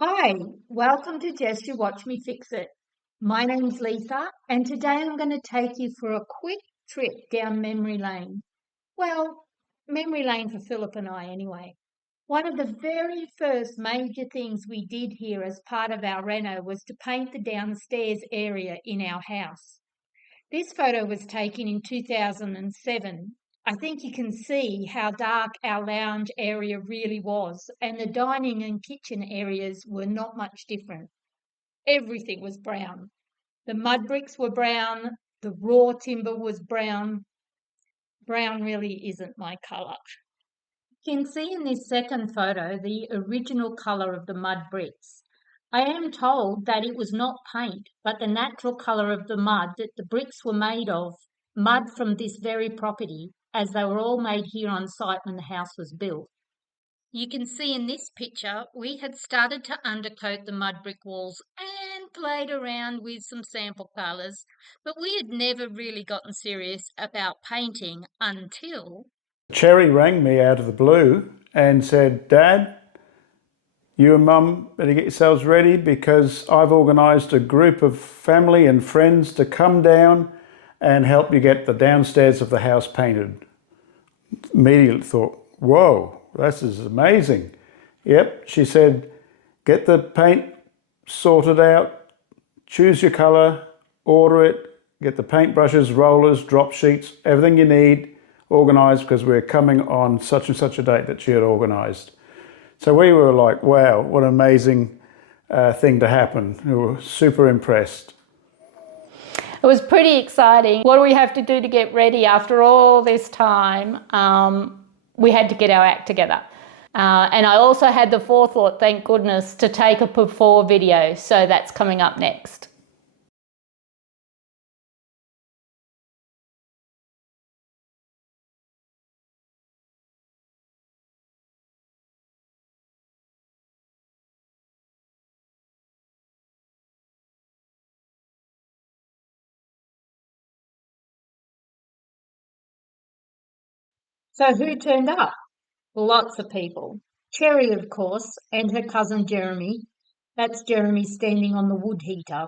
Hi, welcome to Just You Watch Me Fix It. My name's Lisa, and today I'm going to take you for a quick trip down memory lane. Well, memory lane for Philip and I, anyway. One of the very first major things we did here as part of our reno was to paint the downstairs area in our house. This photo was taken in 2007. I think you can see how dark our lounge area really was, and the dining and kitchen areas were not much different. Everything was brown. The mud bricks were brown, the raw timber was brown. Brown really isn't my colour. You can see in this second photo the original colour of the mud bricks. I am told that it was not paint, but the natural colour of the mud that the bricks were made of, mud from this very property, as they were all made here on site when the house was built. You can see in this picture we had started to undercoat the mud brick walls and played around with some sample colours, but we had never really gotten serious about painting until Cherry rang me out of the blue and said, "Dad, you and Mum better get yourselves ready because I've organised a group of family and friends to come down and help you get the downstairs of the house painted." Immediately thought, whoa, this is amazing. Yep, she said, get the paint sorted out, choose your colour, order it, get the paintbrushes, rollers, drop sheets, everything you need organised because we're coming on such and such a date that she had organised. So we were like, wow, what an amazing thing to happen. We were super impressed. It was pretty exciting. What do we have to do to get ready after all this time? We had to get our act together. And I also had the forethought, thank goodness, to take a before video. So that's coming up next. So who turned up? Lots of people. Cherry, of course, and her cousin Jeremy. That's Jeremy standing on the wood heater.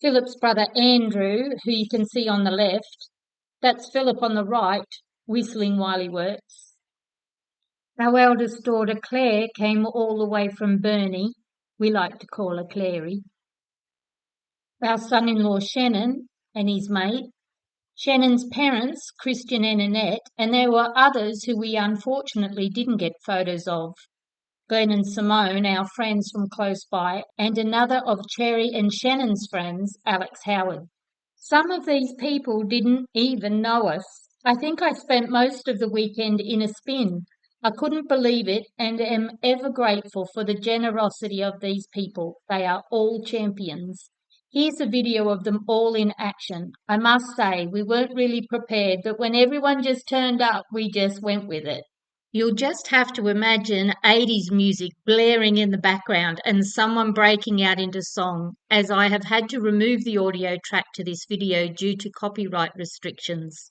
Philip's brother Andrew, who you can see on the left. That's Philip on the right, whistling while he works. Our eldest daughter Claire came all the way from Burnie. We like to call her Clary. Our son-in-law Shannon and his mate. Shannon's parents, Christian and Annette, and there were others who we unfortunately didn't get photos of. Glenn and Simone, our friends from close by, and another of Cherry and Shannon's friends, Alex Howard. Some of these people didn't even know us. I think I spent most of the weekend in a spin. I couldn't believe it and am ever grateful for the generosity of these people. They are all champions. Here's a video of them all in action. I must say, we weren't really prepared, but when everyone just turned up, we just went with it. You'll just have to imagine 80s music blaring in the background and someone breaking out into song, as I have had to remove the audio track to this video due to copyright restrictions.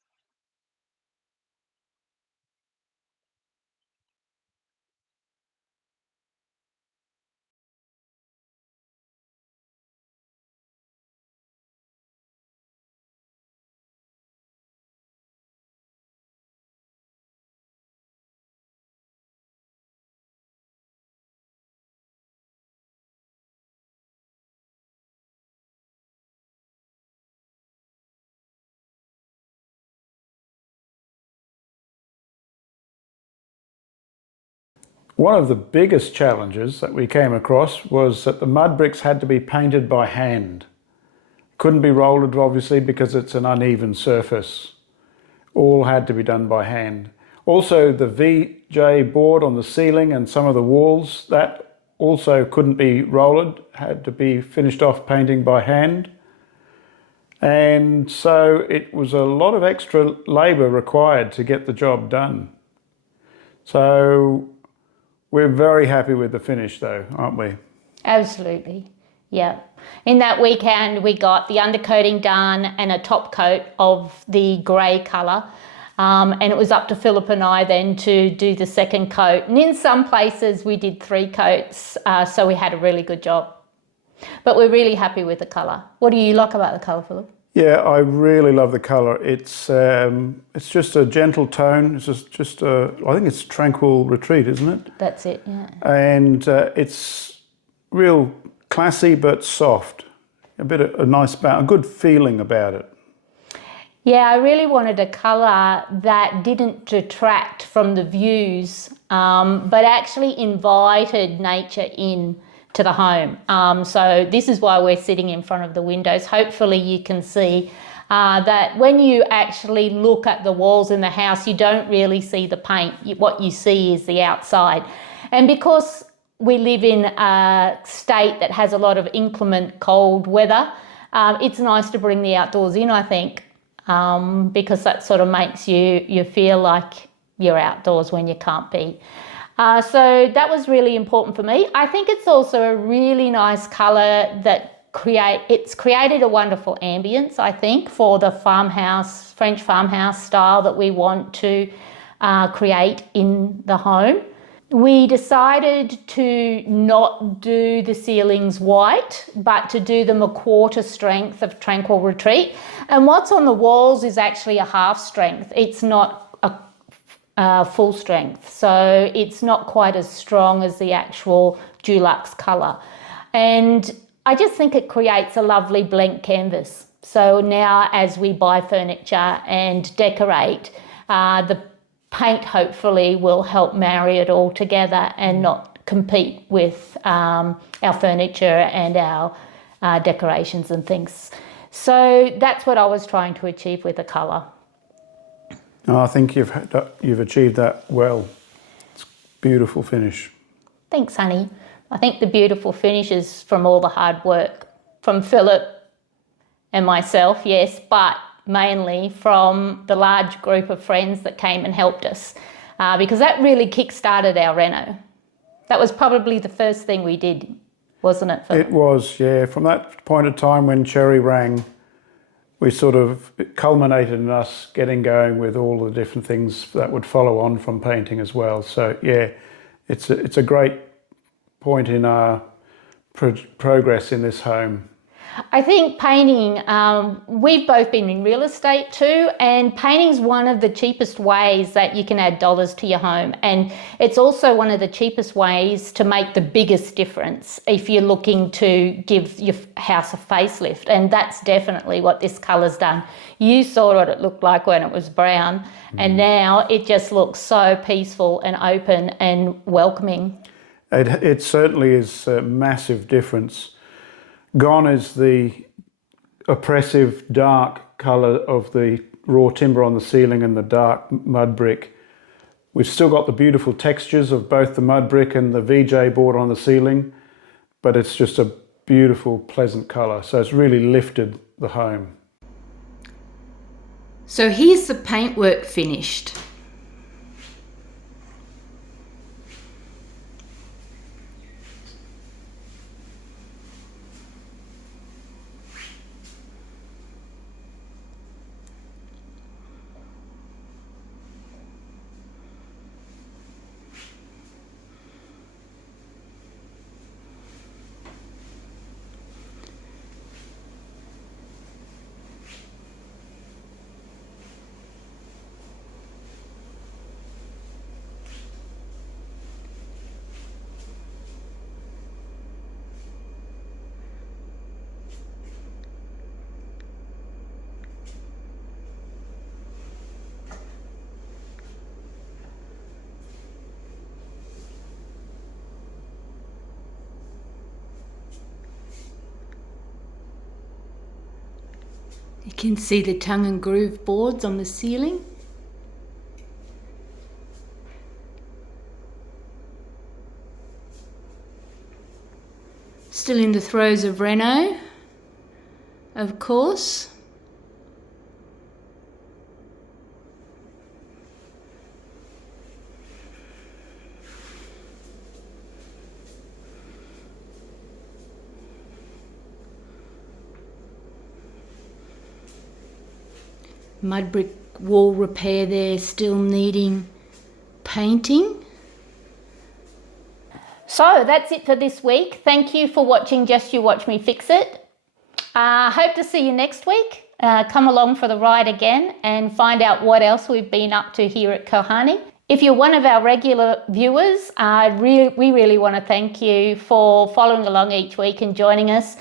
One of the biggest challenges that we came across was that the mud bricks had to be painted by hand. Couldn't be rolled, obviously, because it's an uneven surface. All had to be done by hand. Also, the VJ board on the ceiling and some of the walls, that also couldn't be rolled, had to be finished off painting by hand. And so it was a lot of extra labour required to get the job done. So we're very happy with the finish though, aren't we? Absolutely. Yeah. In that weekend, we got the undercoating done and a top coat of the grey colour. And it was up to Philip and I then to do the second coat. And in some places we did 3 coats, so we had a really good job. But we're really happy with the colour. What do you like about the colour, Philip? Yeah, I really love the colour. It's just a gentle tone. It's just I think it's Tranquil Retreat, isn't it? That's it, yeah. And it's real classy but soft. A nice a good feeling about it. Yeah, I really wanted a colour that didn't detract from the views, but actually invited nature in to the home. So this is why we're sitting in front of the windows. Hopefully you can see that when you actually look at the walls in the house, you don't really see the paint. What you see is the outside. And because we live in a state that has a lot of inclement cold weather, it's nice to bring the outdoors in, I think, because that sort of makes you feel like you're outdoors when you can't be. So that was really important for me. I think it's also a really nice colour that it's created a wonderful ambience, I think, for the farmhouse, French farmhouse style that we want to create in the home. We decided to not do the ceilings white, but to do them a quarter strength of Tranquil Retreat. And what's on the walls is actually a half strength. It's not full strength, so it's not quite as strong as the actual Dulux colour. And I just think it creates a lovely blank canvas. So now as we buy furniture and decorate, the paint hopefully will help marry it all together and not compete with our furniture and our decorations and things. So that's what I was trying to achieve with the colour. I think you've achieved that well. It's a beautiful finish. Thanks, honey. I think the beautiful finish is from all the hard work from Philip and myself, yes, but mainly from the large group of friends that came and helped us, because that really kick-started our reno. That was probably the first thing we did, wasn't it, Philip? It was, yeah. From that point of time when Cherry rang, it culminated in us getting going with all the different things that would follow on from painting as well. So yeah, it's a great point in our progress in this home. I think painting, we've both been in real estate too, and painting's one of the cheapest ways that you can add dollars to your home. And it's also one of the cheapest ways to make the biggest difference if you're looking to give your house a facelift. And that's definitely what this colour's done. You saw what it looked like when it was brown, and now it just looks so peaceful and open and welcoming. It certainly is a massive difference. Gone is the oppressive dark colour of the raw timber on the ceiling and the dark mud brick. We've still got the beautiful textures of both the mud brick and the VJ board on the ceiling, but it's just a beautiful, pleasant colour. So it's really lifted the home. So here's the paintwork finished. You can see the tongue and groove boards on the ceiling. Still in the throes of reno, of course. Mud brick wall repair there still needing painting. So that's it for this week. Thank you for watching Just You Watch Me Fix It. Hope to see you next week. Come along for the ride again and find out what else we've been up to here at Kohani. If you're one of our regular viewers, we really want to thank you for following along each week and joining us.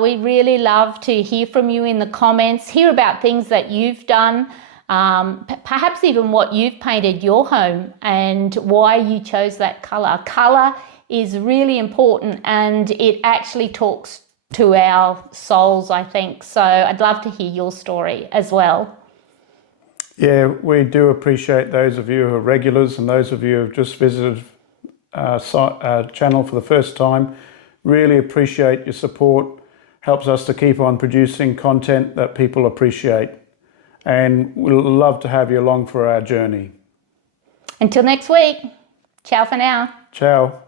We really love to hear from you in the comments, hear about things that you've done, perhaps even what you've painted your home and why you chose that colour. Colour is really important and it actually talks to our souls, I think. So I'd love to hear your story as well. Yeah, we do appreciate those of you who are regulars and those of you who have just visited our channel for the first time. Really appreciate your support. Helps us to keep on producing content that people appreciate. And we'll love to have you along for our journey. Until next week. Ciao for now. Ciao.